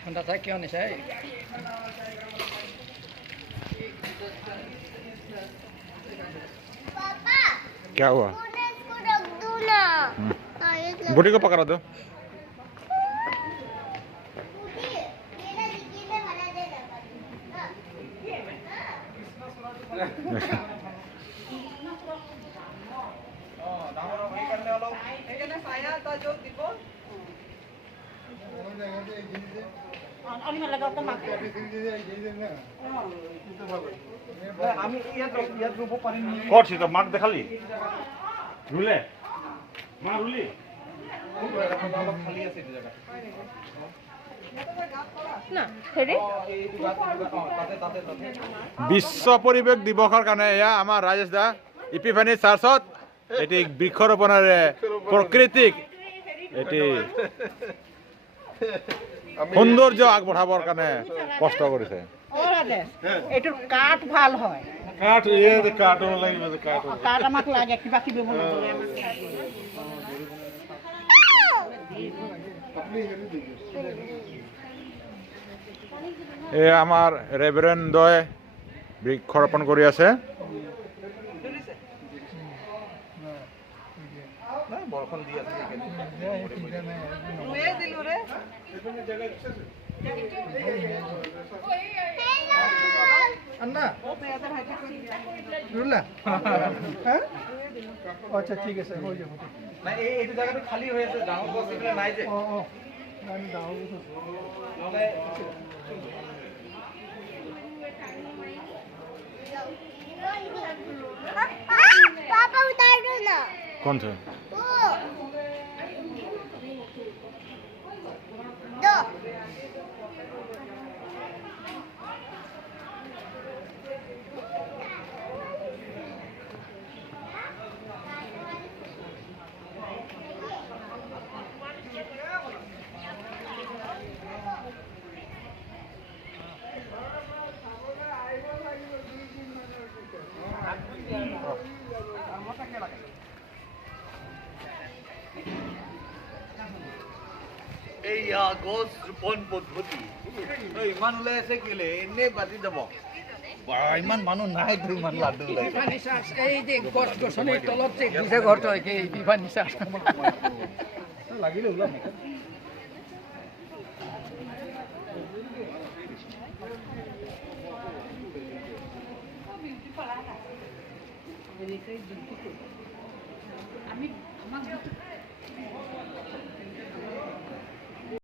ठंडा चाय क्यों नहीं चाय? क्या हुआ? बुढ़ी को पकड़ा दो। করছি তো মাক দেখালি রুলে মা রুলি বিশ্ব পৰিৱেশ দিৱসৰ কাৰণে এয়া আমাৰ ৰাজেশ দা ইপিফানী চাৰ্চত এটি বৃক্ষৰোপণেৰে প্ৰকৃতিক এটি সৌন্দৰ্য আগবঢ়াবৰ কাৰণে কষ্ট কৰিছে। এইটোৰ কাঠ ভাল হয়, কাঠ কাঠো লাগিব, কাঠ আমাক লাগে কিবা কিবি বনাবলৈ। এয়া আমাৰ ৰেভাৰেণ্ডে বৃক্ষৰোপণ কৰি আছে। বৰষুণ দি আছে আচ্ছা ঠিক আছে হৈ যাব। না এইটো জায়গাটো খালি হৈ আছে, ডাঙৰ গছ এইফালে নাই যে। पापा उतार दो ना। कौन सा? दो। এই গছ ৰোপণ পদ্ধতি ইমান ওলাই আছে কেলে এনে বাজি যাব ইমান মানুহ নাই তো ইমান লাডু এই যে গছ গছনিৰ তলত যে গুজে ঘৰটো কি বিভা নিচা লাগিলে ওলাম আমি আমাক